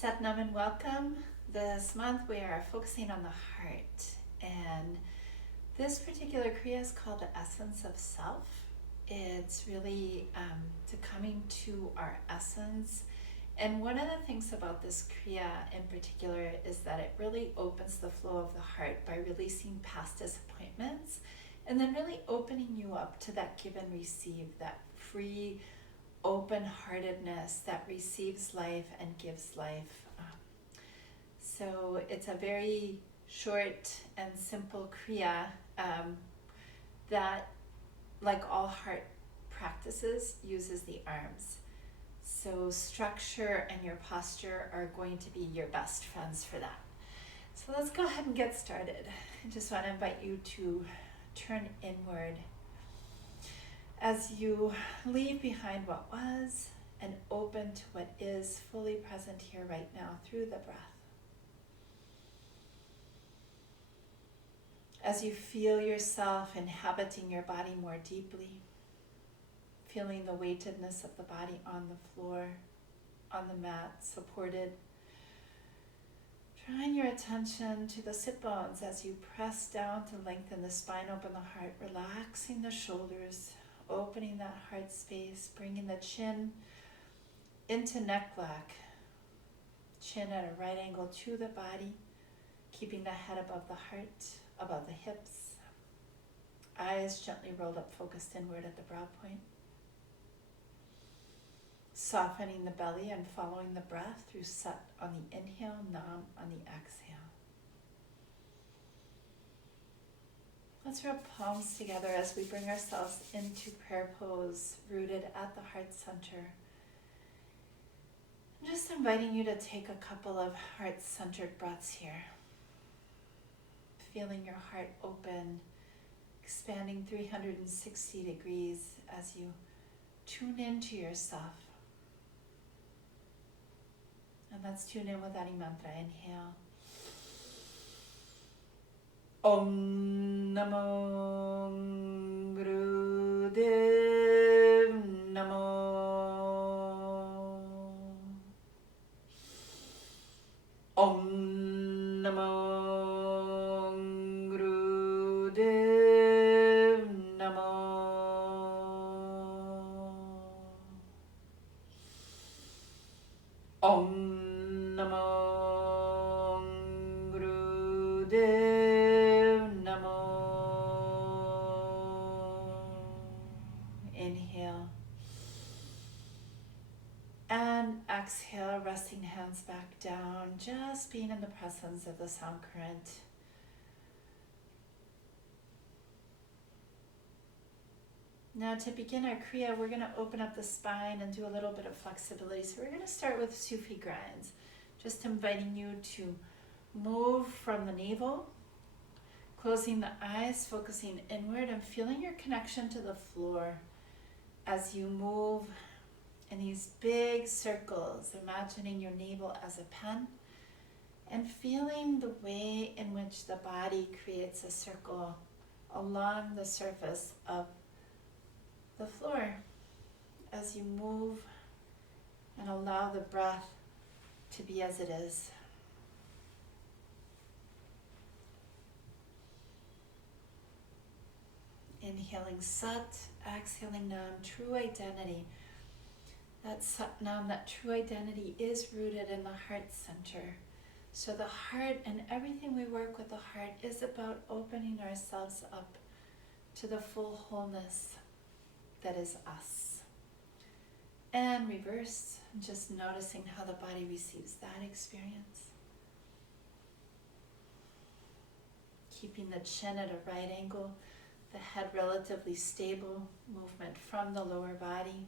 Satnam and welcome. This month we are focusing on the heart, and this particular Kriya is called the essence of self. It's really to coming to our essence. And one of the things about this Kriya in particular is that it really opens the flow of the heart by releasing past disappointments and then really opening you up to that give and receive, that free open-heartedness that receives life and gives life. So it's a very short and simple Kriya that, like all heart practices, uses the arms. So structure and your posture are going to be your best friends for that. So let's go ahead and get started. I just want to invite you to turn inward as you leave behind what was and open to what is fully present here right now through the breath. As you feel yourself inhabiting your body more deeply, feeling the weightedness of the body on the floor, on the mat, supported, drawing your attention to the sit bones as you press down to lengthen the spine, open the heart, relaxing the shoulders, opening that heart space, bringing the chin into neck lock, chin at a right angle to the body, keeping the head above the heart, above the hips, eyes gently rolled up, focused inward at the brow point, softening the belly and following the breath through Sat on the inhale, Nam on the exhale. Let's rub palms together as we bring ourselves into prayer pose, rooted at the heart center. I'm just inviting you to take a couple of heart-centered breaths here. Feeling your heart open, expanding 360 degrees as you tune into yourself. And let's tune in with Adi Mantra. Inhale. Om Namo Gurudev Namo. Om Namo Gurudev Namo. Om Namo Gurudev Namo. Inhale. And exhale, resting hands back down, just being in the presence of the sound current. Now to begin our Kriya, we're going to open up the spine and do a little bit of flexibility. So we're going to start with Sufi grinds, just inviting you to move from the navel, closing the eyes, focusing inward and feeling your connection to the floor as you move in these big circles, imagining your navel as a pen and feeling the way in which the body creates a circle along the surface of the floor as you move and allow the breath to be as it is. Inhaling Sat, exhaling Nam, true identity. That Satnam, that true identity is rooted in the heart center. So the heart and everything we work with the heart is about opening ourselves up to the full wholeness that is us. And reverse, just noticing how the body receives that experience. Keeping the chin at a right angle, the head relatively stable, movement from the lower body.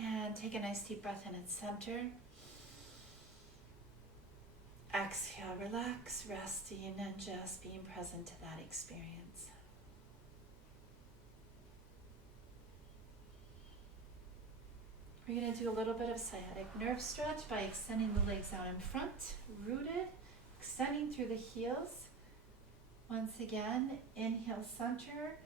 And take a nice deep breath in its center. Exhale, relax, resting, and just being present to that experience. We're going to do a little bit of sciatic nerve stretch by extending the legs out in front, rooted, extending through the heels. Once again, inhale, center.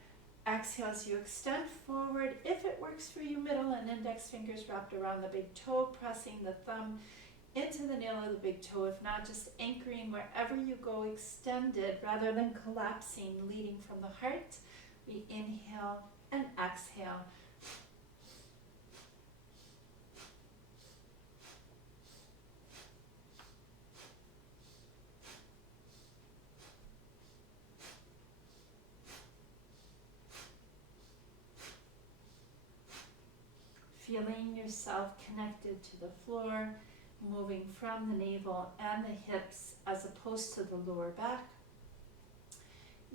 Exhale as you extend forward. If it works for you, middle and index fingers wrapped around the big toe, pressing the thumb into the nail of the big toe. If not, just anchoring wherever you go, extended rather than collapsing, leading from the heart. We inhale and exhale. Feeling yourself connected to the floor, moving from the navel and the hips as opposed to the lower back.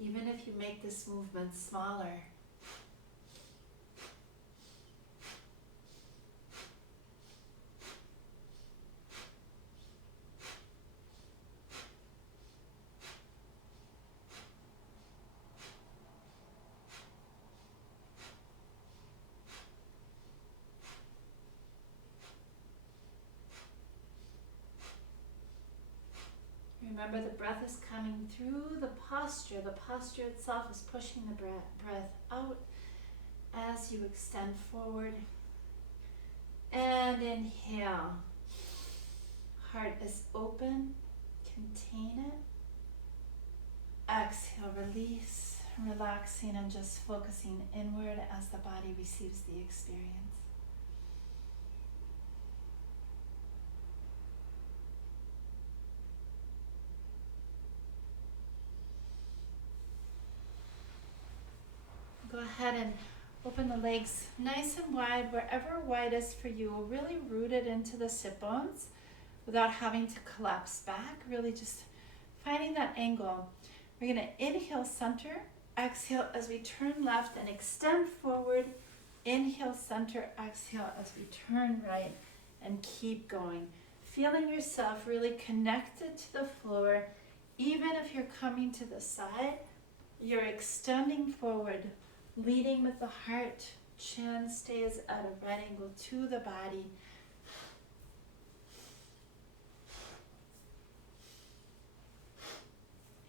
Even if you make this movement smaller. Remember, the breath is coming through the posture. The posture itself is pushing the breath out as you extend forward. And inhale. Heart is open. Contain it. Exhale, release, relaxing and just focusing inward as the body receives the experience. Go ahead and open the legs nice and wide, wherever wide is for you, really rooted into the sit bones without having to collapse back, really just finding that angle. We're going to inhale, center, exhale as we turn left and extend forward. Inhale, center, exhale as we turn right and keep going. Feeling yourself really connected to the floor. Even if you're coming to the side, you're extending forward, leading with the heart. Chin stays at a right angle to the body.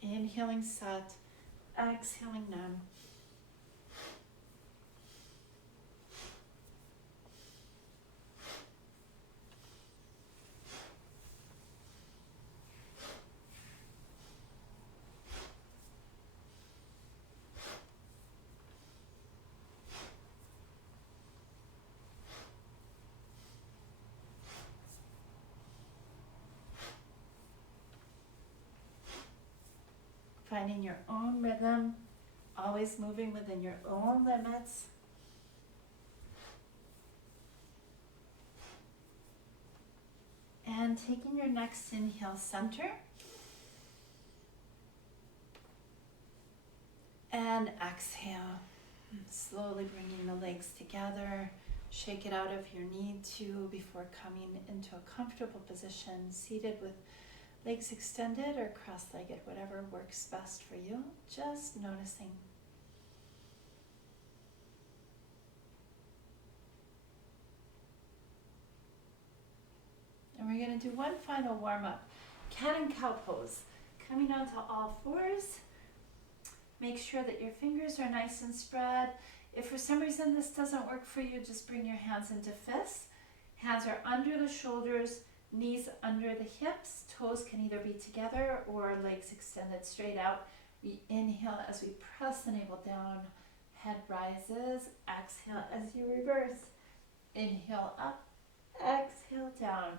Inhaling Sat, exhaling Nam. Finding your own rhythm, always moving within your own limits. And taking your next inhale, center. And exhale. Slowly bringing the legs together. Shake it out if you need to before coming into a comfortable position, seated with legs extended or cross-legged, whatever works best for you. Just noticing. And we're going to do one final warm-up. Cat and cow pose. Coming onto all fours. Make sure that your fingers are nice and spread. If for some reason this doesn't work for you, just bring your hands into fists. Hands are under the shoulders, knees under the hips. Toes can either be together or legs extended straight out. We inhale as we press the navel down. Head rises. Exhale as you reverse. Inhale up. Exhale down.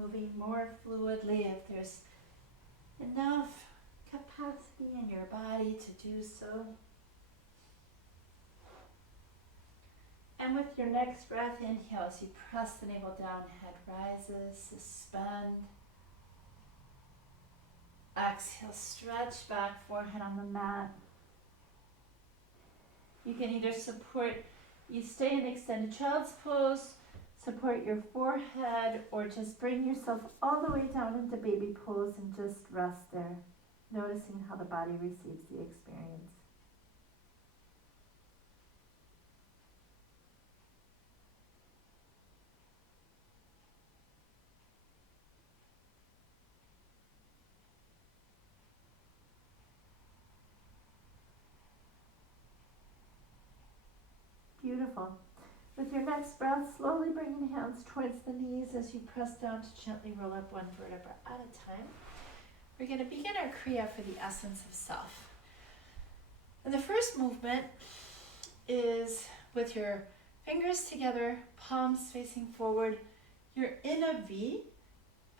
moving more fluidly if there's enough capacity in your body to do so. And with your next breath, inhale as you press the navel down, head rises, suspend. Exhale, stretch back, forehead on the mat. You can either you stay in extended child's pose, support your forehead, or just bring yourself all the way down into baby pose and just rest there, noticing how the body receives the experience. Beautiful. With your next breath, slowly bringing hands towards the knees as you press down to gently roll up one vertebra at a time. We're going to begin our Kriya for the essence of self. And the first movement is with your fingers together, palms facing forward. You're in a V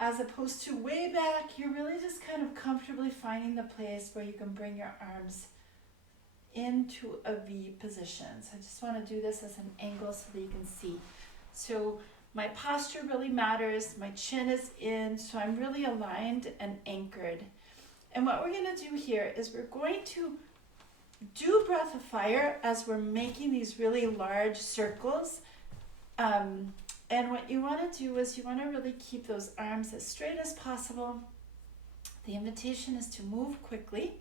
as opposed to way back. You're really just kind of comfortably finding the place where you can bring your arms into a V position. So I just want to do this as an angle so that you can see. So my posture really matters. My chin is in, so I'm really aligned and anchored. And what we're going to do here is we're going to do breath of fire as we're making these really large circles. And what you want to do is you want to really keep those arms as straight as possible. The invitation is to move quickly.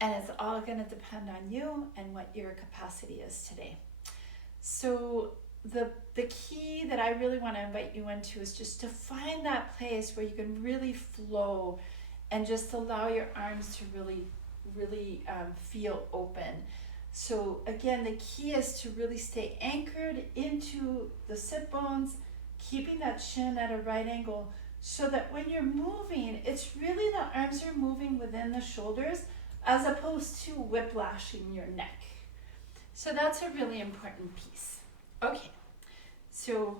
And it's all going to depend on you and what your capacity is today. So the key that I really want to invite you into is just to find that place where you can really flow and just allow your arms to really feel open. So again, the key is to really stay anchored into the sit bones, keeping that chin at a right angle so that when you're moving, it's really the arms are moving within the shoulders as opposed to whiplashing your neck. So that's a really important piece. Okay, so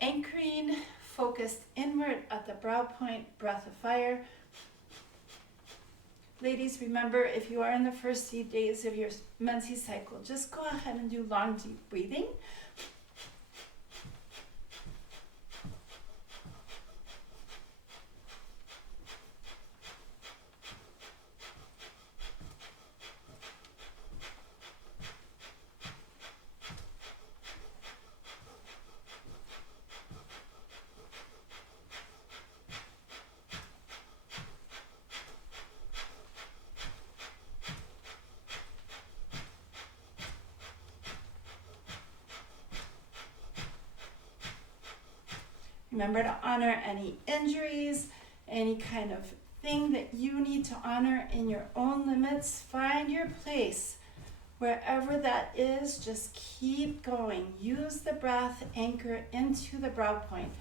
anchoring, focused inward at the brow point, breath of fire. Ladies, remember, if you are in the first 8 days of your menses cycle, just go ahead and do long, deep breathing. Remember to honor any injuries, any kind of thing that you need to honor in your own limits. Find your place. Wherever that is, just keep going. Use the breath, anchor into the brow point.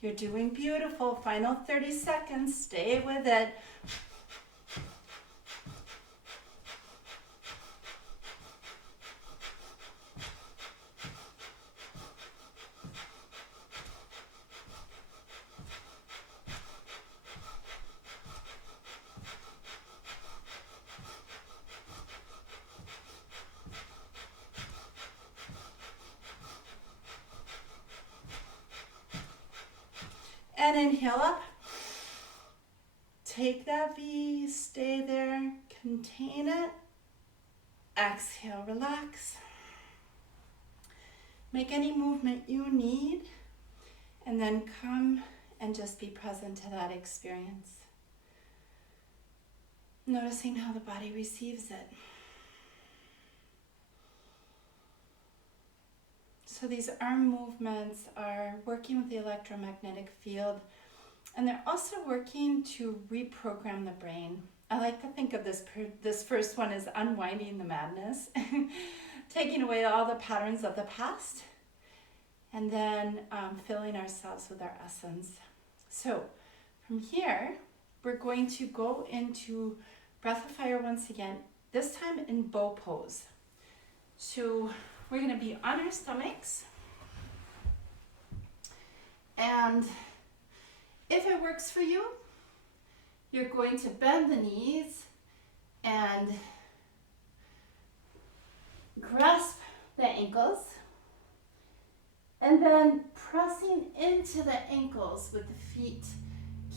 You're doing beautiful. Final 30 seconds. Stay with it. And inhale up. Take that V, stay there, contain it. Exhale, relax. Make any movement you need, and then come and just be present to that experience. Noticing how the body receives it. So these arm movements are working with the electromagnetic field And they're also working to reprogram the brain. I like to think of this first one as unwinding the madness, taking away all the patterns of the past, and then filling ourselves with our essence. So from here, we're going to go into breath of fire once again, this time in bow pose. So we're going to be on our stomachs, and if it works for you, you're going to bend the knees and grasp the ankles, and then pressing into the ankles with the feet,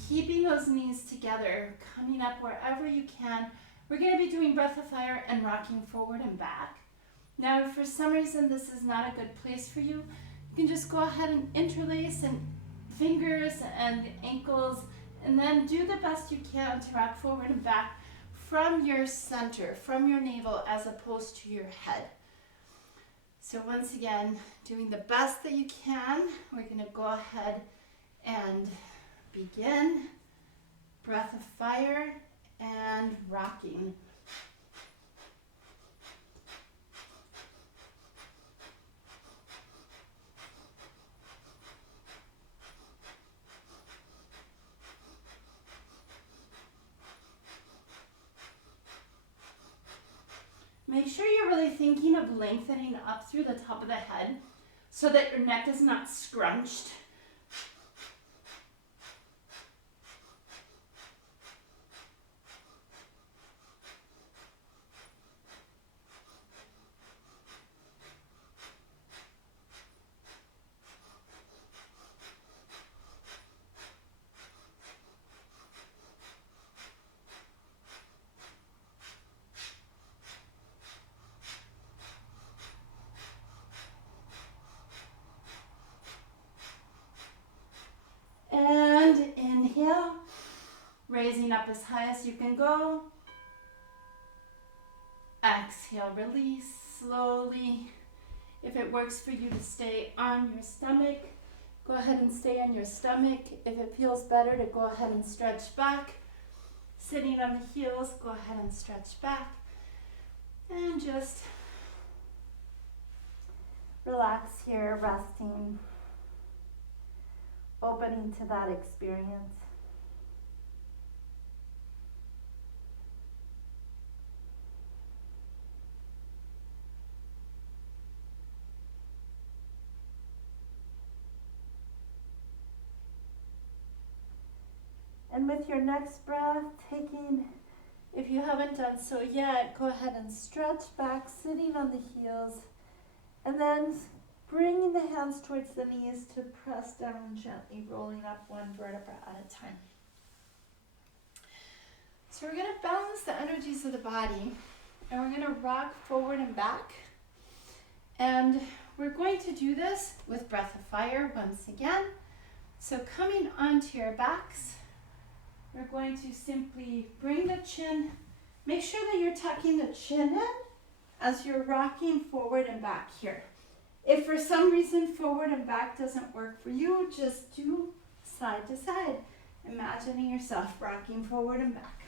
keeping those knees together, coming up wherever you can. We're going to be doing breath of fire and rocking forward and back. Now, if for some reason this is not a good place for you, you can just go ahead and interlace and fingers and ankles, and then do the best you can to rock forward and back from your center, from your navel, as opposed to your head. So once again, doing the best that you can, we're going to go ahead and begin breath of fire and rocking. Make sure you're really thinking of lengthening up through the top of the head so that your neck is not scrunched. And inhale, raising up as high as you can go. Exhale, release slowly. If it works for you to stay on your stomach, go ahead and stay on your stomach. If it feels better to go ahead and stretch back, sitting on the heels, go ahead and stretch back. And just relax here, resting, opening to that experience. And with your next breath, taking, if you haven't done so yet, go ahead and stretch back, sitting on the heels, and then bringing the hands towards the knees to press down gently, rolling up one vertebra at a time. So we're going to balance the energies of the body, and we're going to rock forward and back. And we're going to do this with breath of fire once again. So coming onto your backs, we're going to simply bring the chin, make sure that you're tucking the chin in as you're rocking forward and back here. If for some reason forward and back doesn't work for you, just do side to side, imagining yourself rocking forward and back.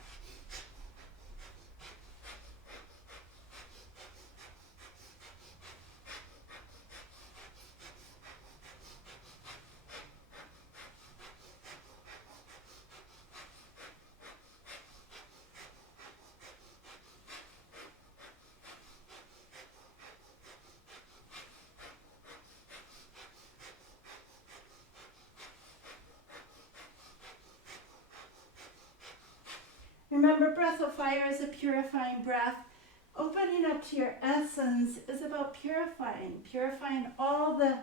Remember, breath of fire is a purifying breath. Opening up to your essence is about purifying all the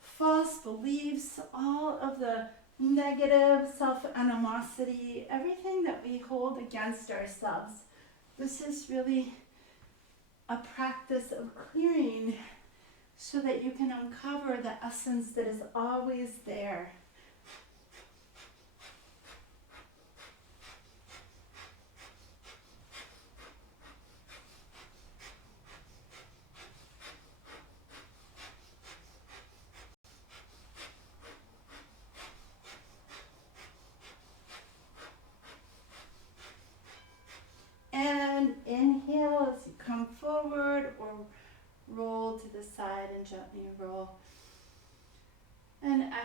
false beliefs, all of the negative self-animosity, everything that we hold against ourselves. This is really a practice of clearing so that you can uncover the essence that is always there.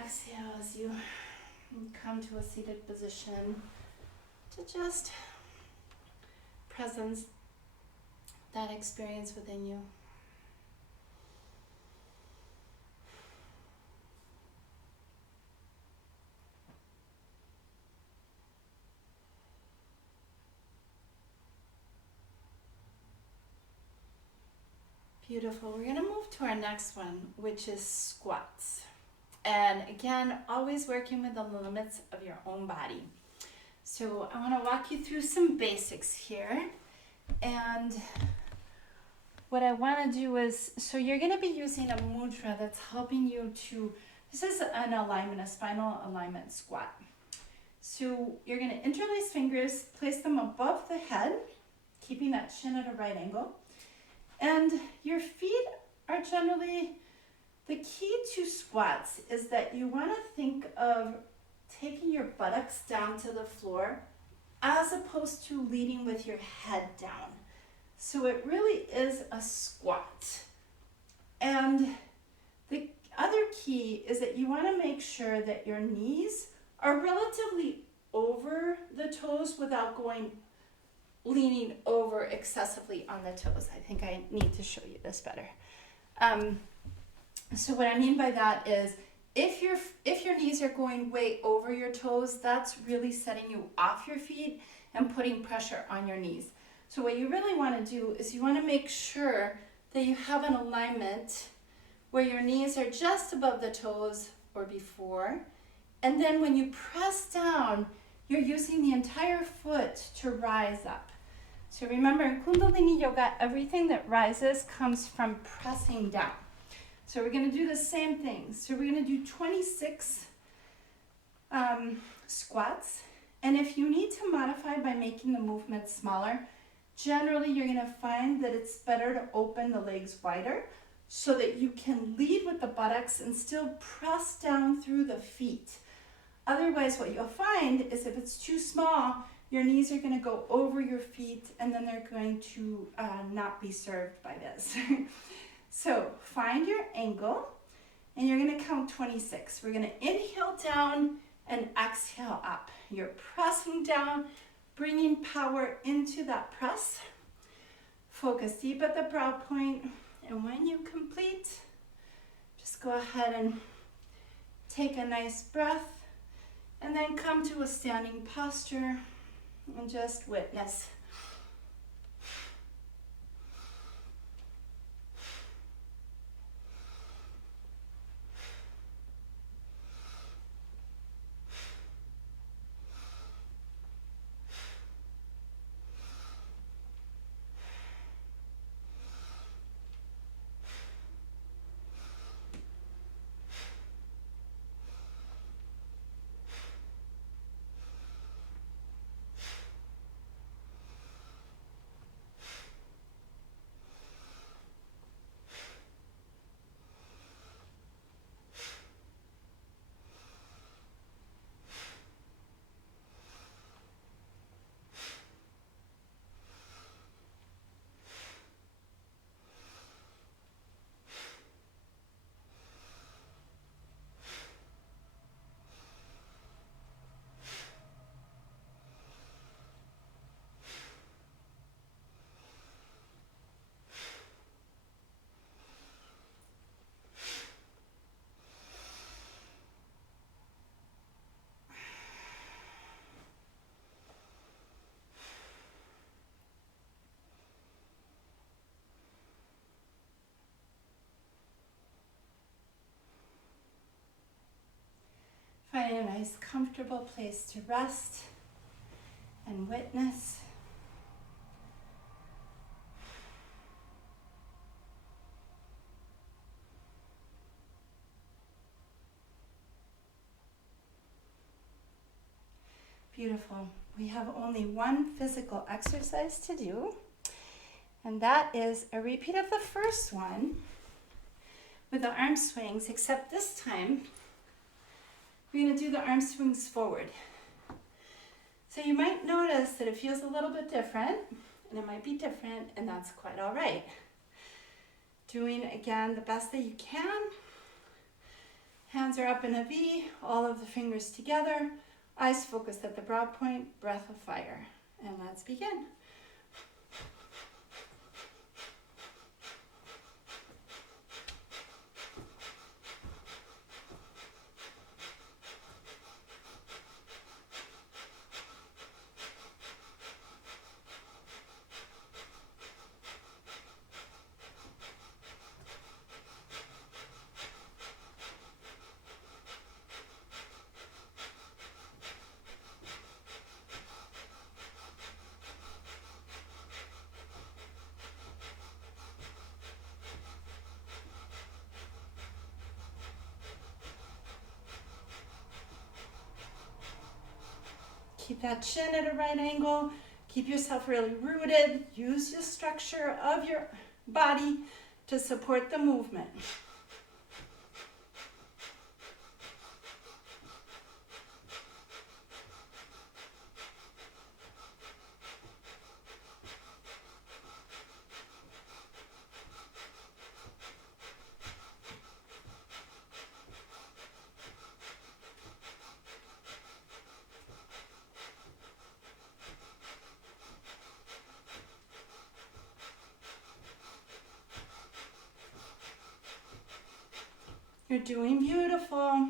exhale as you come to a seated position to just presence that experience within you. Beautiful. We're going to move to our next one, which is squats. And again, always working with the limits of your own body. So I want to walk you through some basics here. And what I want to do is, so you're going to be using a mudra that's helping you to, this is an alignment, a spinal alignment squat. So you're going to interlace fingers, place them above the head, keeping that chin at a right angle. And your feet are generally, the key to squats is that you want to think of taking your buttocks down to the floor as opposed to leading with your head down. So it really is a squat. And the other key is that you want to make sure that your knees are relatively over the toes without leaning over excessively on the toes. I think I need to show you this better. So what I mean by that is if your knees are going way over your toes, that's really setting you off your feet and putting pressure on your knees. So what you really want to do is you want to make sure that you have an alignment where your knees are just above the toes or before. And then when you press down, you're using the entire foot to rise up. So remember, in Kundalini Yoga, everything that rises comes from pressing down. So we're going to do the same thing. So we're going to do 26 squats. And if you need to modify by making the movement smaller, generally you're going to find that it's better to open the legs wider so that you can lead with the buttocks and still press down through the feet. Otherwise, what you'll find is if it's too small, your knees are going to go over your feet and then they're going to not be served by this. So find your angle and you're going to count 26. We're going to inhale down and exhale up. You're pressing down, bringing power into that press. Focus deep at the brow point. And when you complete, just go ahead and take a nice breath and then come to a standing posture and just witness. Find a nice comfortable place to rest and witness. Beautiful. We have only one physical exercise to do, and that is a repeat of the first one with the arm swings, except this time we're going to do the arm swings forward. So you might notice that it feels a little bit different, and it might be different, and that's quite all right. Doing, again, the best that you can. Hands are up in a V, all of the fingers together, eyes focused at the brow point, breath of fire. And let's begin. Keep that chin at a right angle. Keep yourself really rooted. Use the structure of your body to support the movement. You're doing beautiful.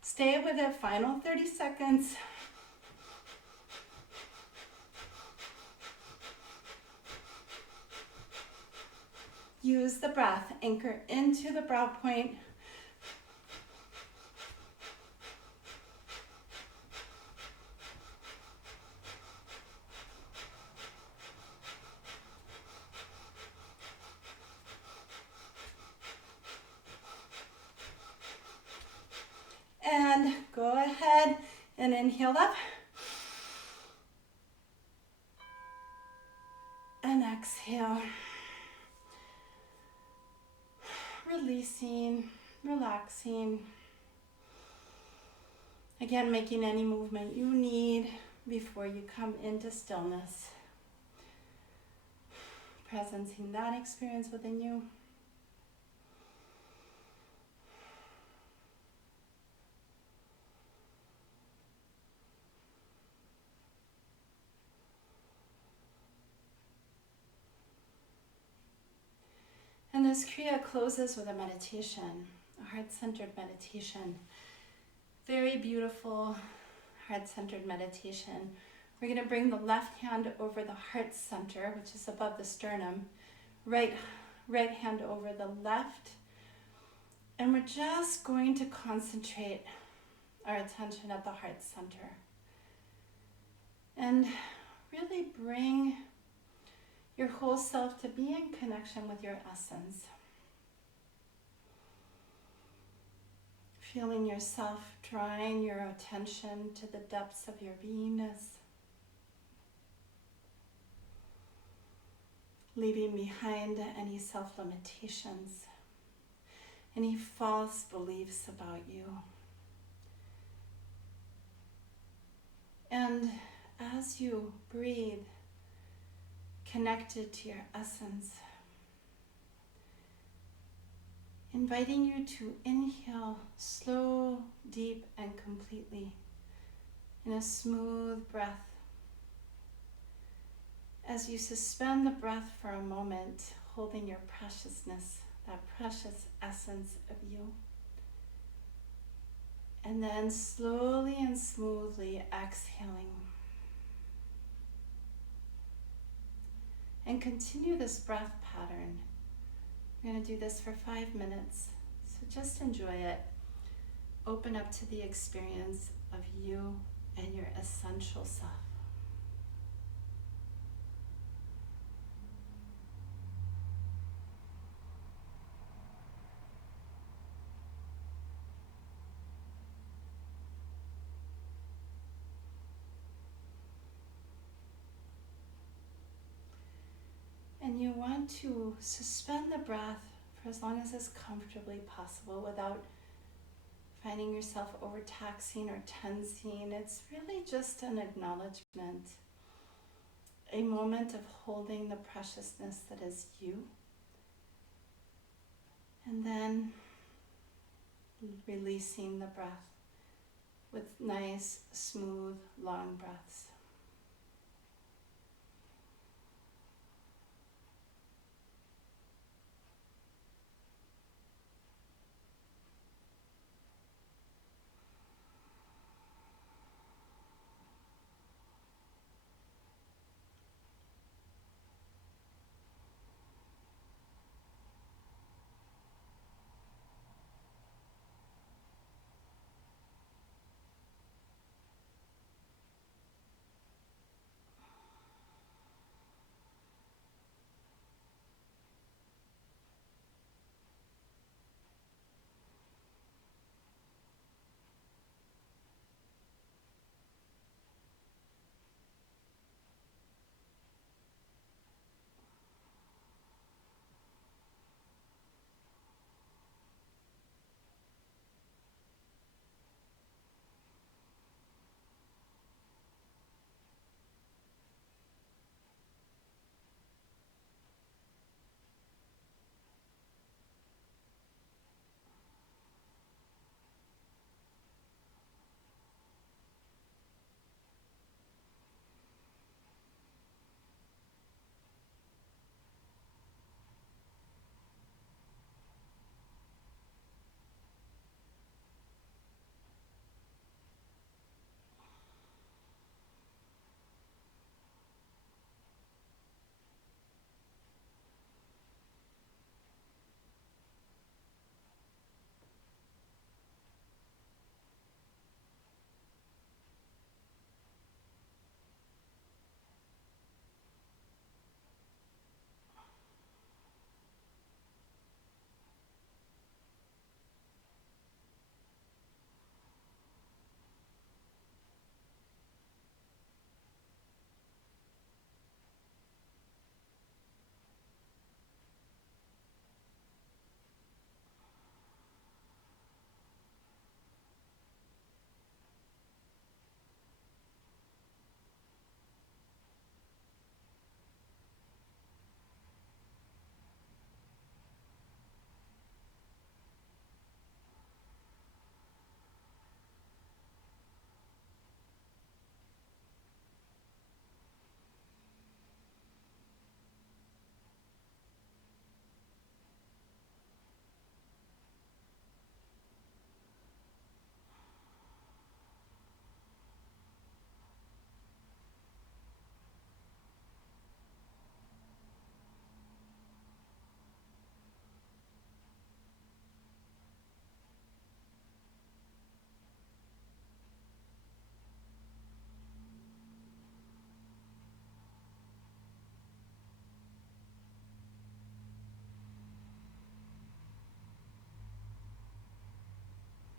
Stay with it, final 30 seconds. Use the breath, anchor into the brow point. And go ahead and inhale up. And exhale. Releasing, relaxing. Again, making any movement you need before you come into stillness. Presencing that experience within you. And this Kriya closes with a meditation, a heart-centered meditation. Very beautiful heart-centered meditation. We're going to bring the left hand over the heart center, which is above the sternum. Right hand over the left. And we're just going to concentrate our attention at the heart center. And really bring your whole self to be in connection with your essence. Feeling yourself drawing your attention to the depths of your beingness. Leaving behind any self-limitations, any false beliefs about you. And as you breathe, connected to your essence, inviting you to inhale slow, deep, and completely in a smooth breath. As you suspend the breath for a moment, holding your preciousness, that precious essence of you. And then slowly and smoothly exhaling. And continue this breath pattern. We're going to do this for 5 minutes. So just enjoy it. Open up to the experience of you and your essential self. And you want to suspend the breath for as long as is comfortably possible without finding yourself overtaxing or tensing. It's really just an acknowledgement, a moment of holding the preciousness that is you. And then releasing the breath with nice, smooth, long breaths.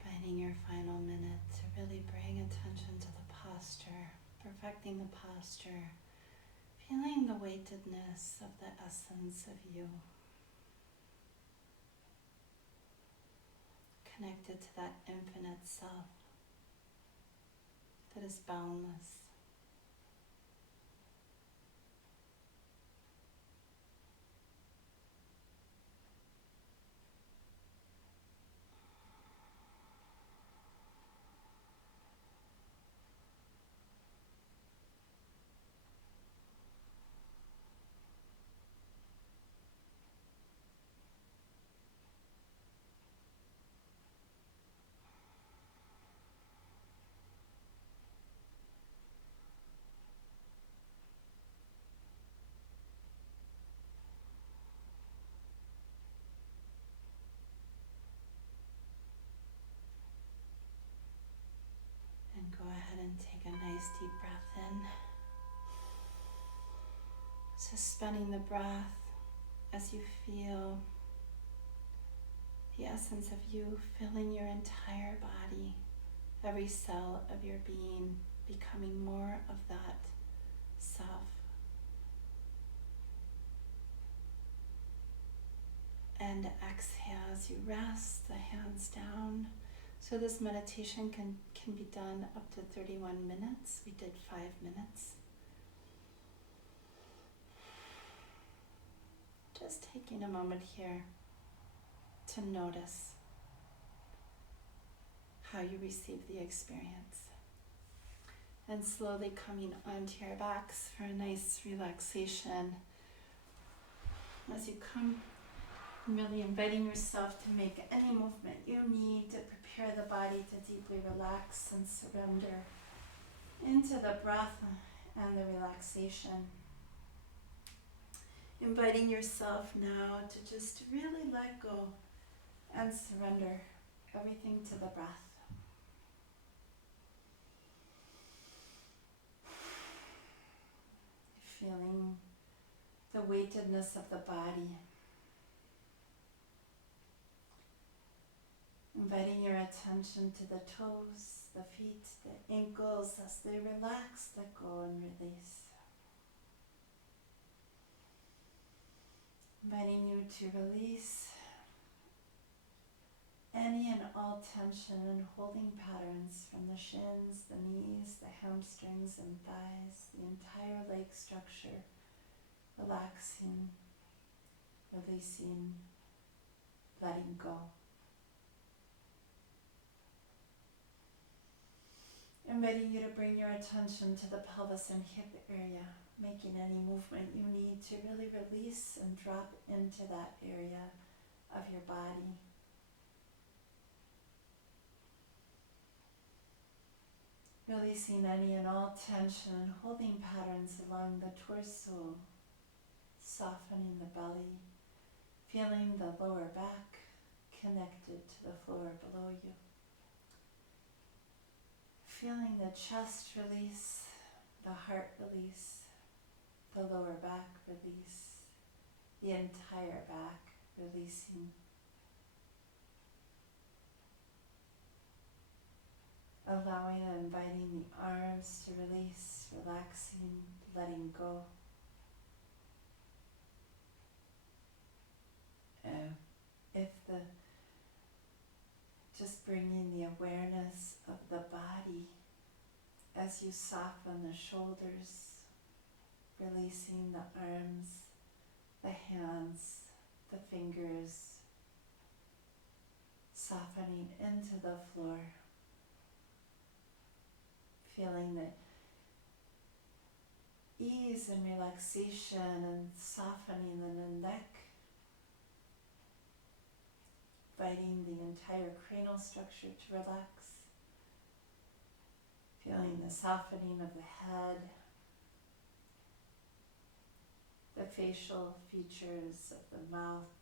Finding your final minute to really bring attention to the posture, perfecting the posture, feeling the weightedness of the essence of you, connected to that infinite self that is boundless. And go ahead and take a nice deep breath in, suspending the breath as you feel the essence of you filling your entire body, every cell of your being, becoming more of that self. And exhale as you rest the hands down. So this meditation can be done up to 31 minutes. We did 5 minutes. Just taking a moment here to notice how you receive the experience. And slowly coming onto your backs for a nice relaxation. As you come, really inviting yourself to make any movement you need to prepare the body to deeply relax and surrender into the breath and the relaxation. Inviting yourself now to just really let go and surrender everything to the breath. Feeling the weightedness of the body. Inviting your attention to the toes, the feet, the ankles as they relax, let go and release. Inviting you to release any and all tension and holding patterns from the shins, the knees, the hamstrings and thighs, the entire leg structure, relaxing, releasing, letting go. Inviting you to bring your attention to the pelvis and hip area, making any movement you need to really release and drop into that area of your body. Releasing any and all tension and holding patterns along the torso, softening the belly, feeling the lower back connected to the floor below you. Feeling the chest release, the heart release, the lower back release, the entire back releasing. Allowing and inviting the arms to release, relaxing, letting go. Just bringing the awareness of the body as you soften the shoulders, releasing the arms, the hands, the fingers, softening into the floor. Feeling the ease and relaxation and softening in the neck, inviting the entire cranial structure to relax. Feeling the softening of the head, the facial features of the mouth,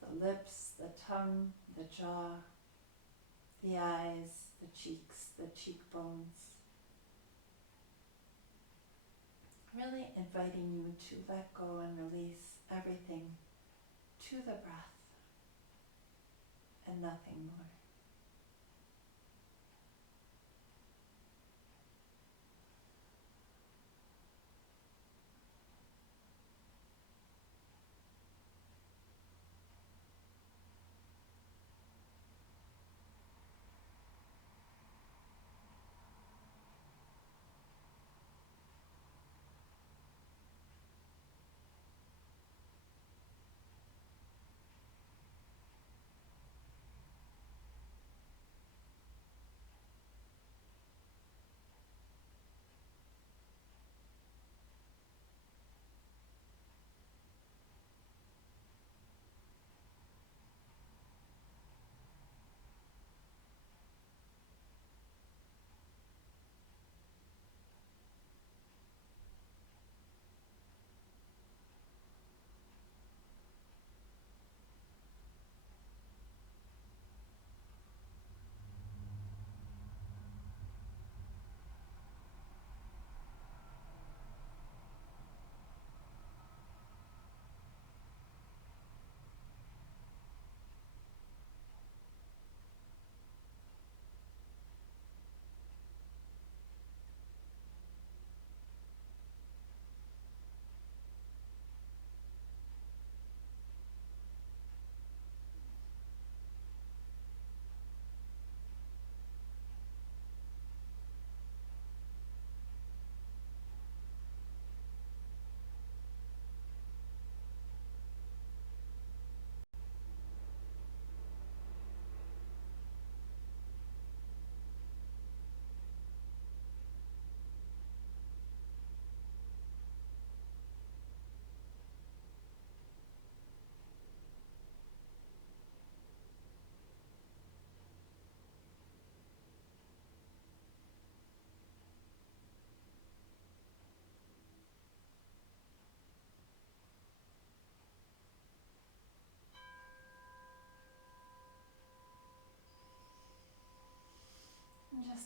the lips, the tongue, the jaw, the eyes, the cheeks, the cheekbones. Really inviting you to let go and release everything to the breath and nothing more.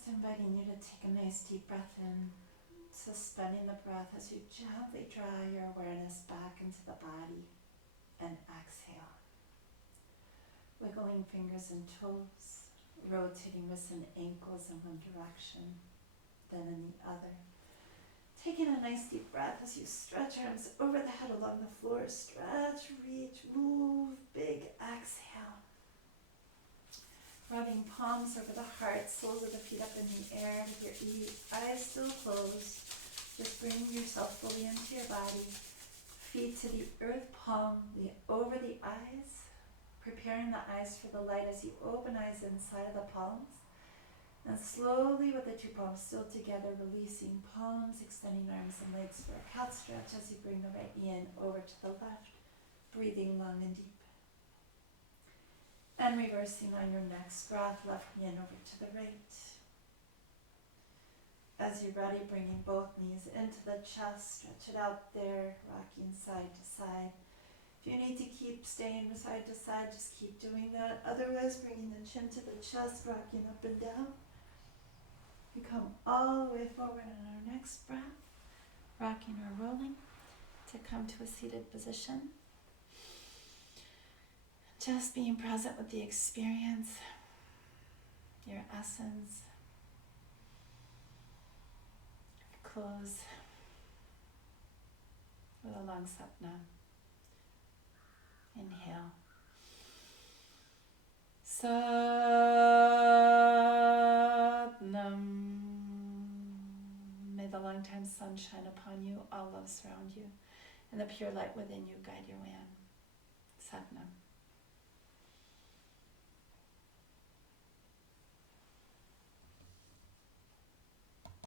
Just inviting you to take a nice deep breath in, suspending the breath as you gently draw your awareness back into the body, and exhale. Wiggling fingers and toes, rotating wrists and ankles in one direction, then in the other. Taking a nice deep breath as you stretch arms over the head along the floor. Stretch, reach, move, big exhale. Rubbing palms over the heart, soles of the feet up in the air with your eyes still closed. Just bringing yourself fully into your body. Feet to the earth, palm over the eyes. Preparing the eyes for the light as you open eyes inside of the palms. And slowly with the two palms still together, releasing palms, extending arms and legs for a cat stretch as you bring the right knee in over to the left, breathing long and deep. And reversing on your next breath, left knee in over to the right. As you're ready, bringing both knees into the chest, stretch it out there, rocking side to side. If you need to keep staying side to side, just keep doing that. Otherwise, bringing the chin to the chest, rocking up and down. We come all the way forward in our next breath, rocking or rolling to come to a seated position. Just being present with the experience, your essence. Close with a long sapna. Inhale. Satnam. May the long-time sun shine upon you, all love surround you, and the pure light within you guide your way on. Satnam.